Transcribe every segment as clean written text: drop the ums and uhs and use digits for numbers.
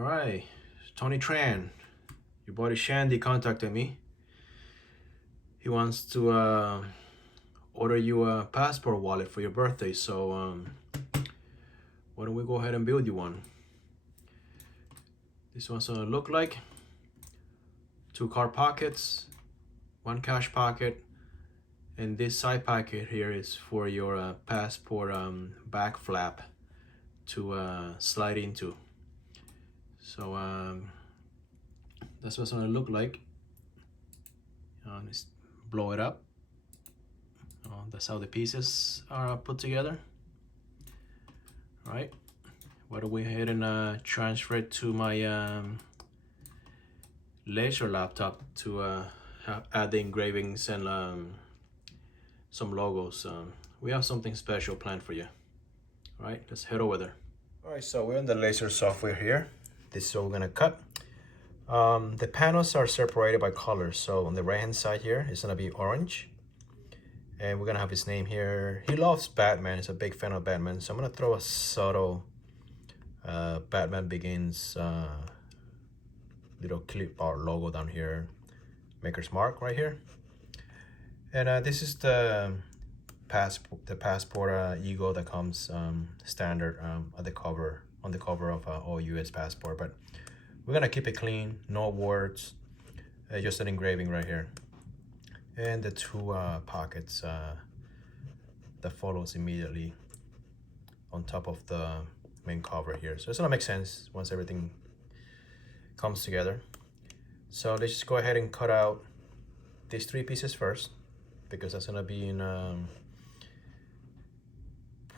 All right, Tony Tran, your buddy Shandy contacted me. He wants to order you a passport wallet for your birthday. So why don't we go ahead and build you one? This one's gonna look like 2 card pockets, 1 cash pocket, and this side pocket here is for your passport back flap to slide into. So that's what it's gonna look like. Let's blow it up. That's how the pieces are put together. All right, why don't we go ahead and transfer it to my laser laptop to add the engravings and some logos. We have something special planned for you. All right, let's head over there. All right, so we're in the laser software here. This is what we're gonna cut. The panels are separated by colors. So on the right hand side here, it's gonna be orange. And we're gonna have his name here. He loves Batman, he's a big fan of Batman. So I'm gonna throw a subtle Batman Begins little clip art logo down here. Maker's mark right here. And this is the passport ego that comes standard at the cover, on the cover of all US passport. But we're gonna keep it clean, no words, just an engraving right here. And the 2 pockets that follows immediately on top of the main cover here. So it's gonna make sense once everything comes together. So let's just go ahead and cut out these 3 pieces first, because that's gonna be in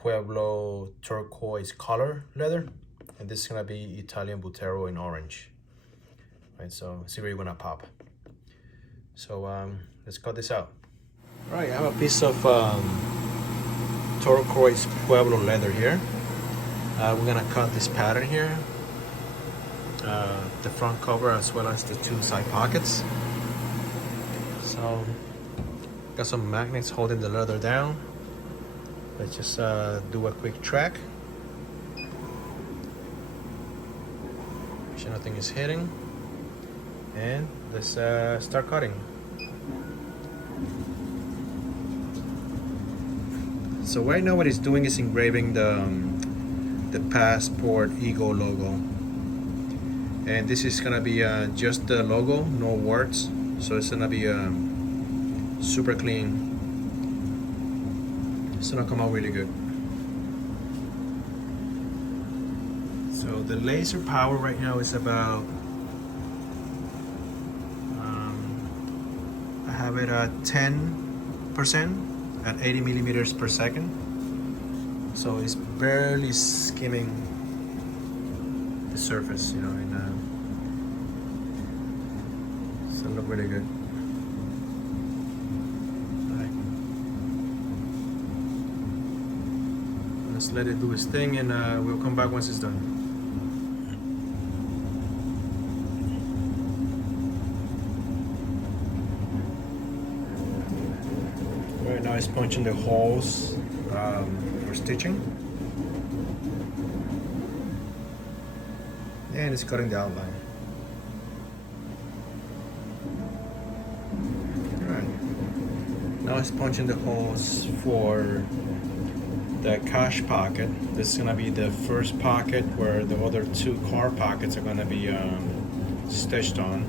Pueblo turquoise color leather, and this is gonna be Italian Buttero in orange. Right, so see where you're gonna pop. So let's cut this out. All right, I have a piece of turquoise Pueblo leather here. We're gonna cut this pattern here, the front cover as well as the 2 side pockets. So got some magnets holding the leather down. Let's just do a quick track. Make sure nothing is hitting. And let's start cutting. So right now what he's doing is engraving the passport ego logo. And this is gonna be just the logo, no words. So it's gonna be super clean. It's gonna come out really good. So the laser power right now is about, I have it at 10% at 80 millimeters per second. So it's barely skimming the surface, you know, and it's gonna look really good. Let's let it do its thing, and we'll come back once it's done. Right now it's punching the holes for stitching, and it's cutting the outline. Alright, now it's punching the holes for the cash pocket. This is gonna be the first pocket where the other 2 card pockets are gonna be stitched on.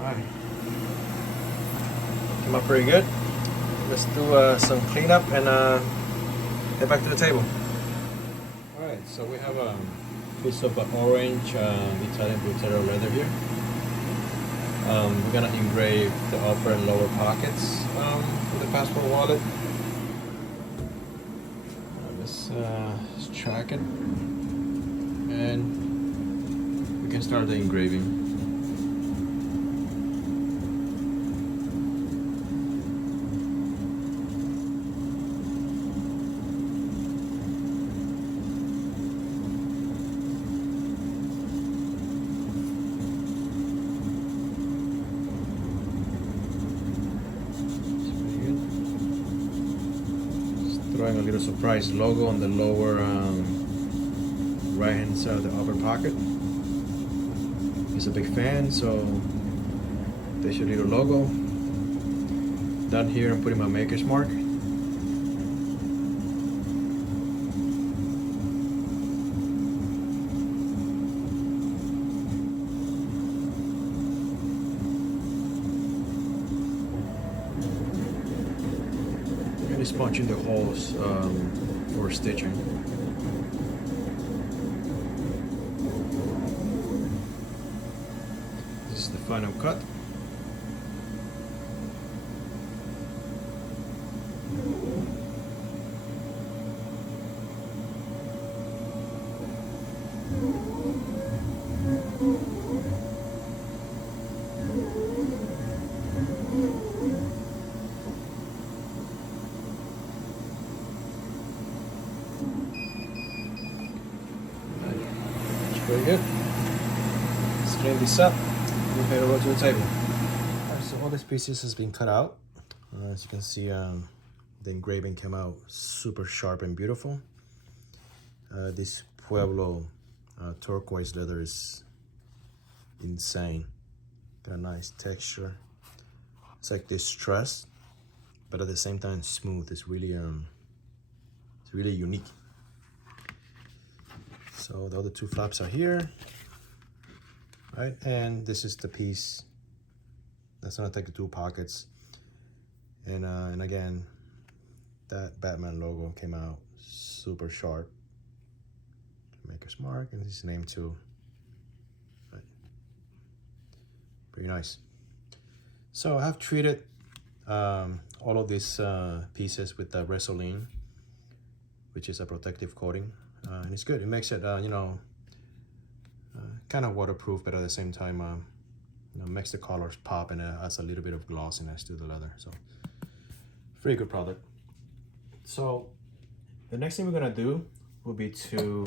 Alright, came out pretty good. Let's do some cleanup and head back to the table. Alright, so we have a piece of orange Italian Buttero leather here. We're gonna engrave the upper and lower pockets for the passport wallet. Let's track it, and we can start the engraving. Throwing a little surprise logo on the lower right hand side of the upper pocket. He's a big fan, so there's your little logo. Done here, I'm putting my maker's mark. And just punching the holes for stitching. This is the final cut. Very good. Let's clean this up. We'll head over to the table. Alright, so all these pieces has been cut out. As you can see, the engraving came out super sharp and beautiful. This Pueblo turquoise leather is insane. Got a nice texture. It's like distressed, but at the same time smooth. It's really unique. So the other two flaps are here, right? And this is the piece that's gonna take the two pockets. And again, that Batman logo came out super sharp. Maker's mark, and his name too. Right. Pretty nice. So I have treated all of these pieces with the Resolene, which is a protective coating. And it's good. It makes it, you know, kind of waterproof, but at the same time, you know, makes the colors pop and adds a little bit of glossiness to the leather. So, pretty good product. So, the next thing we're gonna do will be to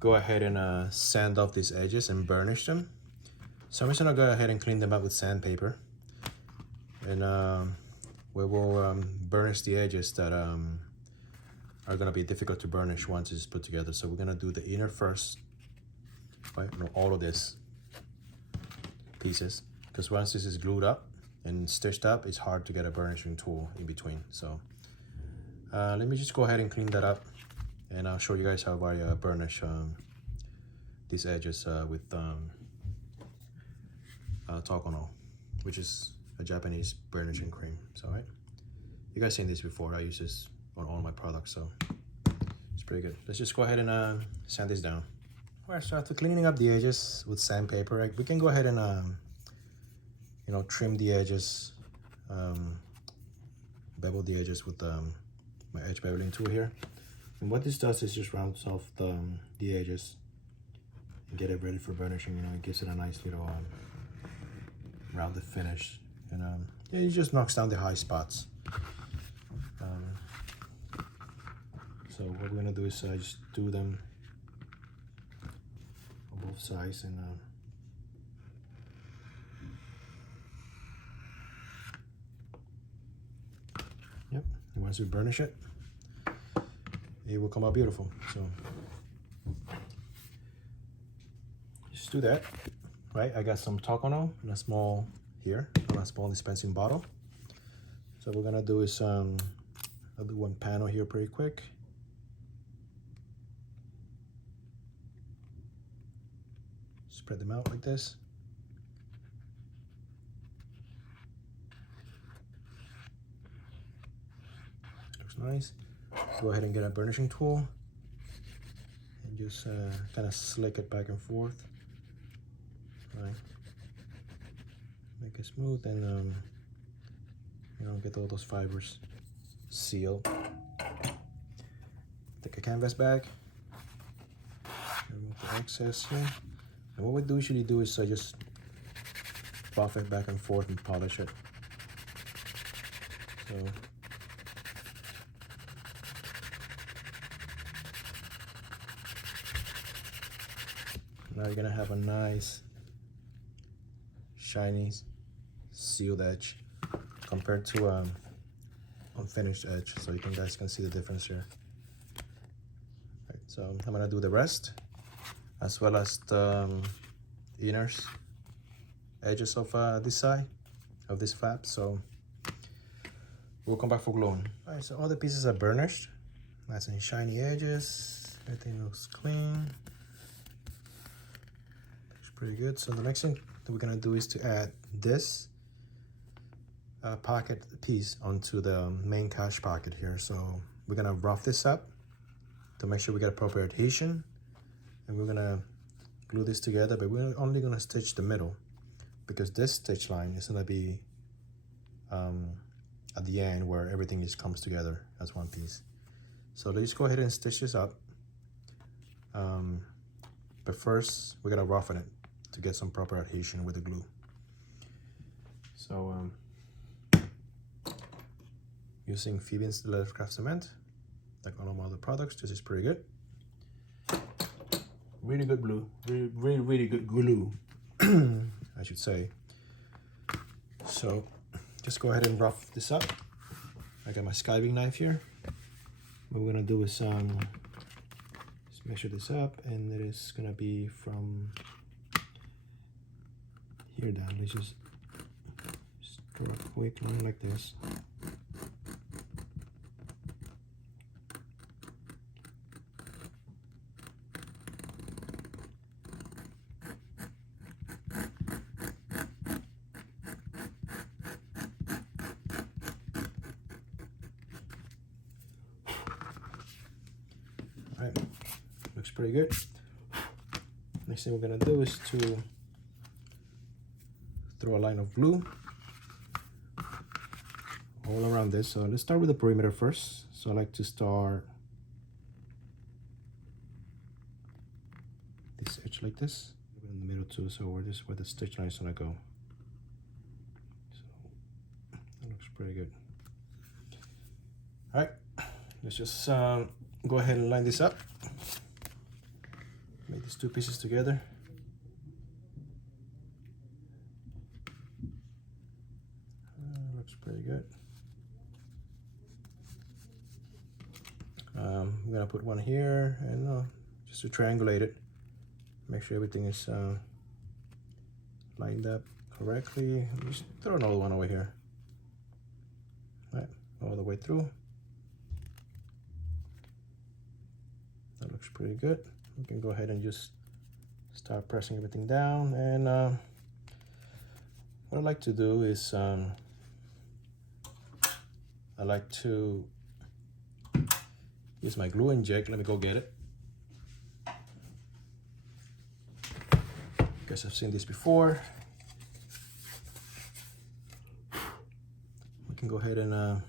go ahead and sand off these edges and burnish them. So I'm just gonna go ahead and clean them up with sandpaper, and we will burnish the edges that are gonna be difficult to burnish once it's put together. So we're gonna do the inner first, right? No, all of this pieces, because once this is glued up and stitched up, it's hard to get a burnishing tool in between. So let me just go ahead and clean that up, and I'll show you guys how I burnish these edges with Tokonole, which is a Japanese burnishing cream. So right, you guys seen this before. I use this on all my products, so it's pretty good. Let's just go ahead and sand this down. All right, so after cleaning up the edges with sandpaper, we can go ahead and you know, trim the edges, bevel the edges with my edge beveling tool here. And what this does is just rounds off the edges and get it ready for burnishing. You know, it gives it a nice little rounded finish, and yeah, it just knocks down the high spots. So what we're gonna do is just do them on both sides, and yep. And once we burnish it, it will come out beautiful. So just do that, right? I got some Tokonole in a small here, a small dispensing bottle. So what we're gonna do is I'll do one panel here pretty quick. Spread them out like this. Looks nice. Go ahead and get a burnishing tool and just kind of slick it back and forth. Right. Make it smooth, and you know, get all those fibers sealed. Take a canvas bag, remove the excess here. And what we usually do is just buff it back and forth and polish it. So now you're gonna have a nice shiny sealed edge compared to unfinished edge, so you guys can see the difference here. Right, so I'm gonna do the rest, as well as the inners edges of this side of this flap. So we'll come back for gluing. All right, so all the pieces are burnished, nice and shiny edges. Everything looks clean. Looks pretty good. So the next thing that we're gonna do is to add this pocket piece onto the main cache pocket here. So we're gonna rough this up to make sure we get proper adhesion, and we're gonna glue this together, but we're only gonna stitch the middle because this stitch line is gonna be at the end where everything just comes together as one piece. So let's go ahead and stitch this up. But first we're gonna roughen it to get some proper adhesion with the glue. So using Fiebing's Leathercraft cement, like all of my other products, this is pretty good. Really good glue, really good glue, I should say. So just go ahead and rough this up. I got my skiving knife here. What we're gonna do is just measure this up, and it is gonna be from here down. Let's just draw a quick line like this. Alright, looks pretty good. Next thing we're gonna do is to throw a line of glue all around this. So let's start with the perimeter first. So I like to start this edge like this, in the middle too, so where the stitch line is gonna go. So that looks pretty good. Alright, let's just go ahead and line this up. Make these two pieces together. Looks pretty good. I'm gonna put one here, and just to triangulate it, make sure everything is lined up correctly. Just throw another one over here. All right, all the way through. That looks pretty good. We can go ahead and just start pressing everything down. And what I like to do is I like to use my glue Inject. Let me go get it. Guess I've seen this before. We can go ahead and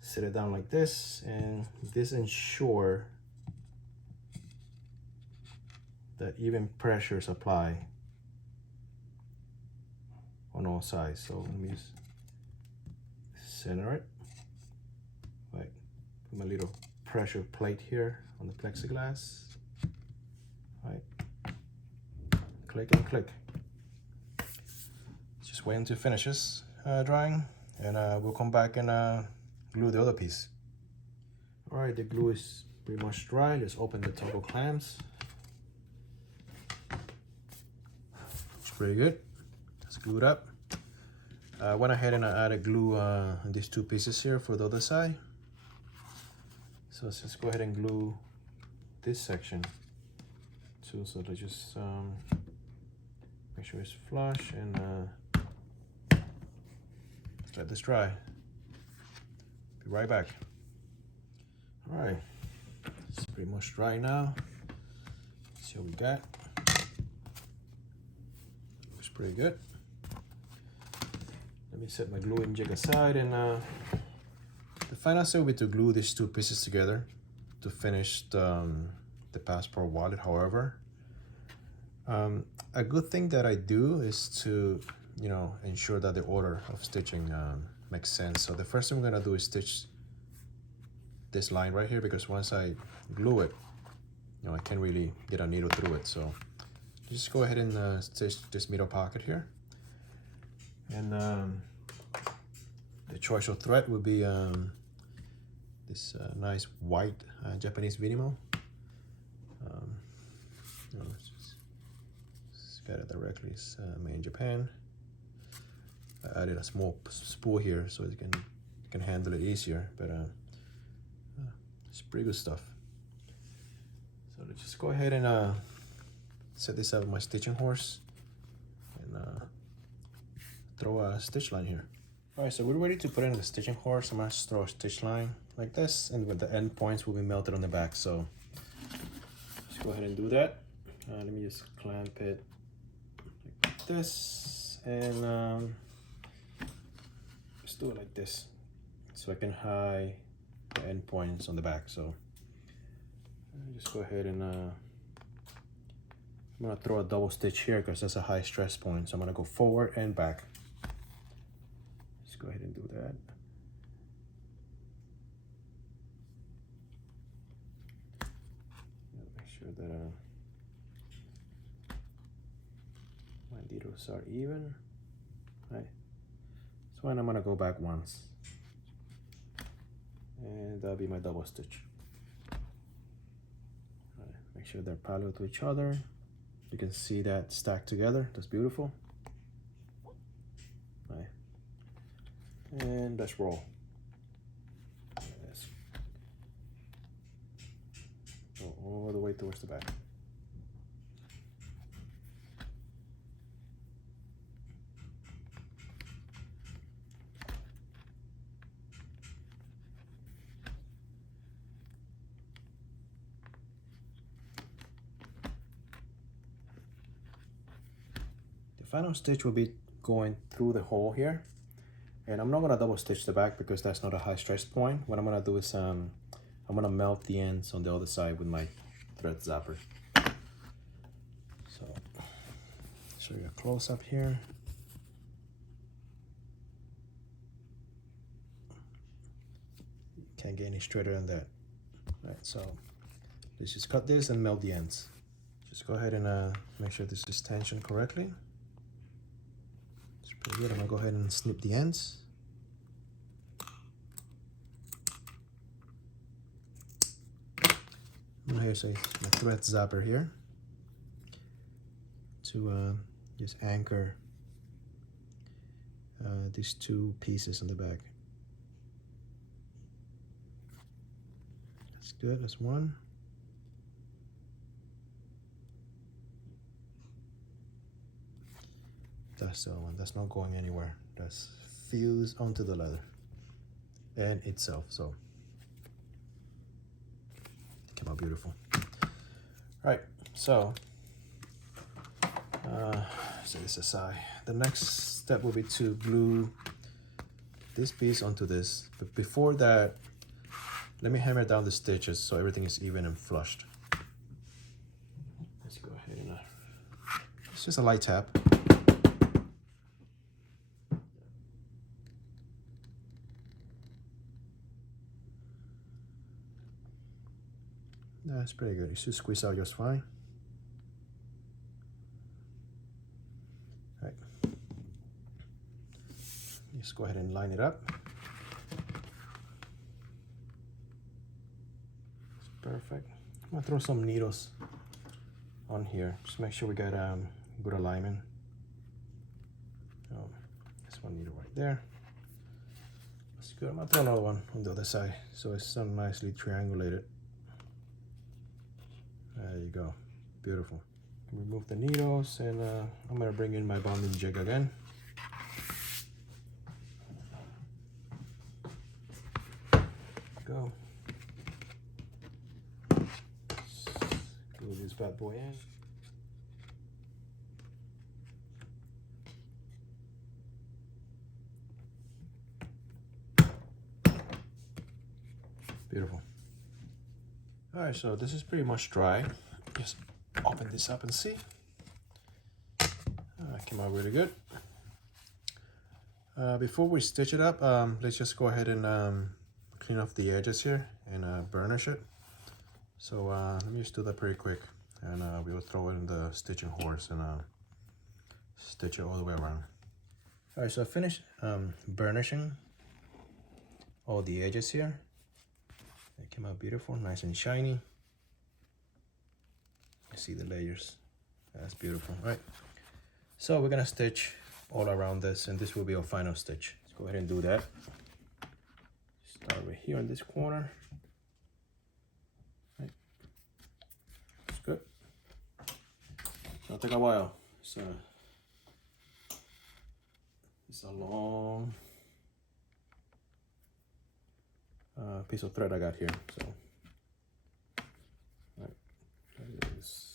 set it down like this, and this ensure that even pressure is applied on all sides. So let me just center it. Right, put my little pressure plate here on the plexiglass. Right, click and click. Just wait until it finishes drying, and we'll come back and glue the other piece. All right, the glue is pretty much dry. Let's open the toggle clamps. It's pretty good. Let's glue it up. I went ahead and I added glue on these two pieces here for the other side. So let's just go ahead and glue this section too. So let's just make sure it's flush, and let's let this dry. Be right back. All right, it's pretty much dry now. Let's see what we got. Looks pretty good. Let me set my glue Inject aside, and the final step will be to glue these two pieces together to finish the passport wallet. However, a good thing that I do is to ensure that the order of stitching makes sense. So the first thing we're gonna do is stitch this line right here, because once I glue it, I can't really get a needle through it. So just go ahead and stitch this middle pocket here, and The choice of thread would be this nice white Japanese Vinymo. It's got it directly. It's made in Japan. I added a small spool here so you can handle it easier, but it's pretty good stuff. So let's just go ahead and set this up with my stitching horse and throw a stitch line here. All right, so we're ready to put in the stitching horse. I'm gonna just throw a stitch line like this, and with the end points will be melted on the back. So let's go ahead and do that. Let me just clamp it like this, and just do it like this, so I can hide the end points on the back. So just go ahead and I'm gonna throw a double stitch here because that's a high stress point. So I'm gonna go forward and back. Let's go ahead and do that. Make sure that my needles are even. Right. So I'm gonna go back once, and that'll be my double stitch. Right. Make sure they're parallel to each other. You can see that stacked together. That's beautiful. Right. And let's roll. Let's go all the way towards the back. The final stitch will be going through the hole here, and I'm not gonna double stitch the back because that's not a high stress point. What I'm gonna do is I'm gonna melt the ends on the other side with my thread zapper. So show you a close up here. Can't get any straighter than that. All right, so let's just cut this and melt the ends. Just go ahead and make sure this is tensioned correctly. It's pretty good. I'm gonna go ahead and snip the ends. And here's my thread zapper here to just anchor these two pieces on the back. That's good. That's one. That's the one. That's not going anywhere. That's fused onto the leather and itself. So came out beautiful. All right, so set this aside. The next step will be to glue this piece onto this, but before that, let me hammer down the stitches so everything is even and flushed. Let's go ahead and it's just a light tap. That's pretty good. You should squeeze out just fine. All right. Just go ahead and line it up. It's perfect. I'm gonna throw some needles on here. Just make sure we got good alignment. Oh, there's one needle right there. That's good. I'm gonna throw another one on the other side so it's so nicely triangulated. There you go, beautiful. Remove the needles, and I'm gonna bring in my bonding jig again. Go. Glue this bad boy in. Beautiful. All right, so this is pretty much dry. Just open this up and see. Came out really good. Before we stitch it up, let's just go ahead and clean off the edges here and burnish it. So let me just do that pretty quick, and we'll throw it in the stitching horse and stitch it all the way around. All right, so I finished burnishing all the edges here. It came out beautiful, nice and shiny. You see the layers. That's beautiful. All right, so we're gonna stitch all around this, and this will be our final stitch. Let's go ahead and do that. Start right here in this corner. Right. That's good. It'll take a while. So it's a long piece of thread I got here. So right, there it is.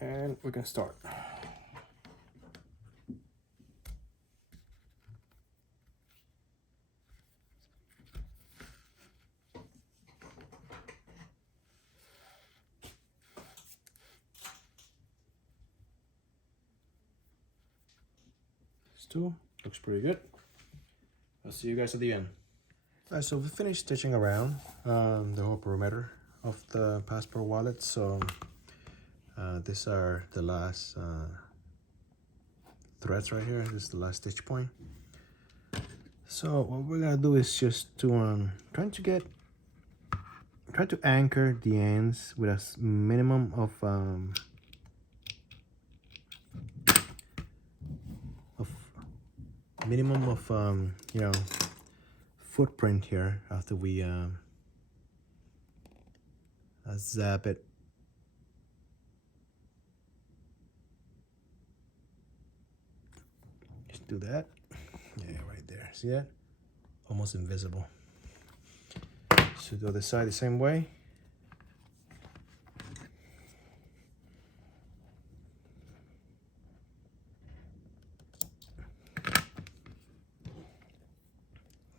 And we can start. Two looks pretty good. I'll see you guys at the end. All right, so we finished stitching around the whole perimeter of the passport wallet. So these are the last threads right here. This is the last stitch point. So what we're gonna do is just to try to anchor the ends with a minimum of you know, footprint here after we zap it. Just do that. Yeah, right there. See that? Almost invisible. So do the other side the same way.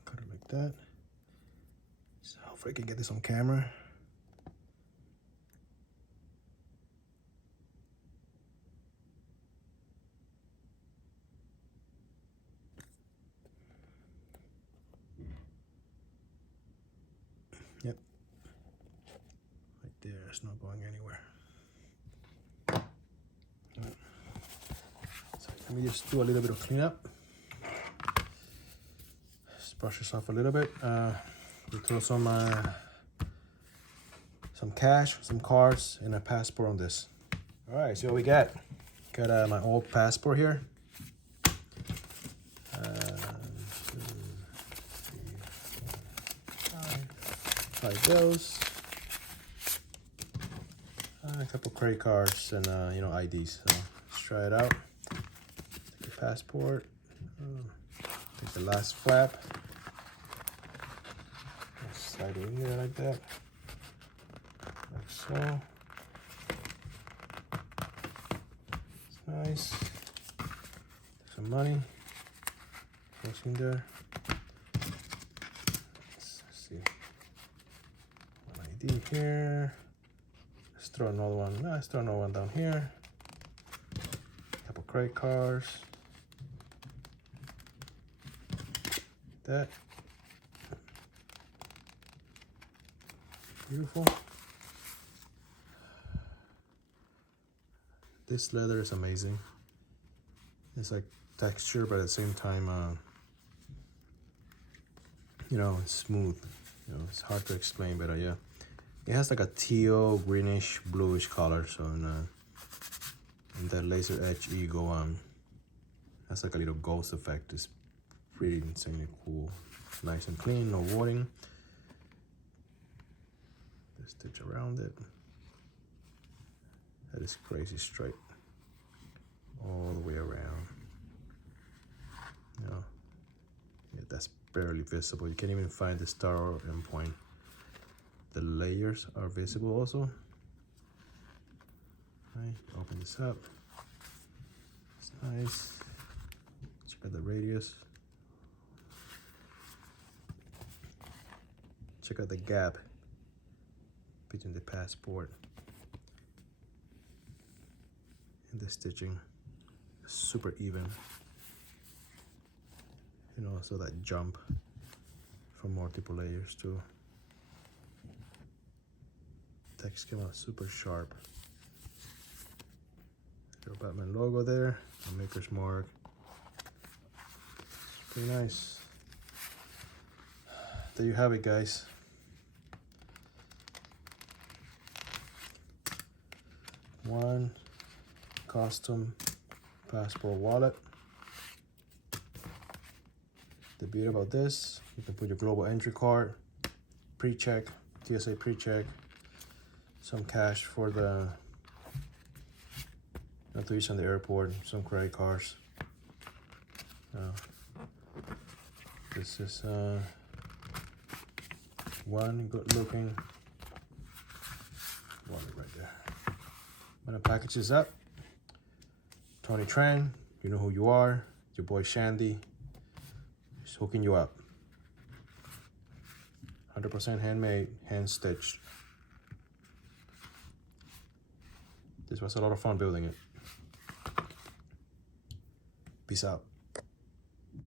Cut it like that. So hopefully I can get this on camera. Yep. Right there, it's not going anywhere. So let me just do a little bit of cleanup. Just brush this off a little bit. We throw some cash, some cards, and a passport on this. All right, so what we got? Got my old passport here. 2, 3, 4, 5 bills. A couple credit cards and you know, IDs. So let's try it out. Take the passport. Take the last flap. Slide it in there like that. Like so. It's nice. Some money. What's in there? Let's see. One ID here. Let's throw another one. No, let's throw another one down here. A couple credit cards. That. Beautiful. This leather is amazing. It's like texture, but at the same time, you know, it's smooth. You know, it's hard to explain, but yeah, it has like a teal, greenish, bluish color. So in that laser edge eagle, has like a little ghost effect. It's pretty insanely cool. Nice and clean, no wadding. Stitch around it. That is crazy straight all the way around. You know, yeah, that's barely visible. You can't even find the star or endpoint. The layers are visible also. Right, open this up. It's nice. Check out the radius. Check out the gap between the passport and the stitching. Super even, you know, so that jump from multiple layers too. Text came out super sharp. Little Batman logo there, a maker's mark, Pretty nice. There you have it, guys. One custom passport wallet. The beauty about this, you can put your global entry card, pre-check, TSA pre-check, some cash for the not to use on the airport, some credit cards. This is one good looking wallet right there. When the package is up, Tony Tran, you know who you are, your boy Shandy, is hooking you up. 100% handmade, hand stitched. This was a lot of fun building it. Peace out.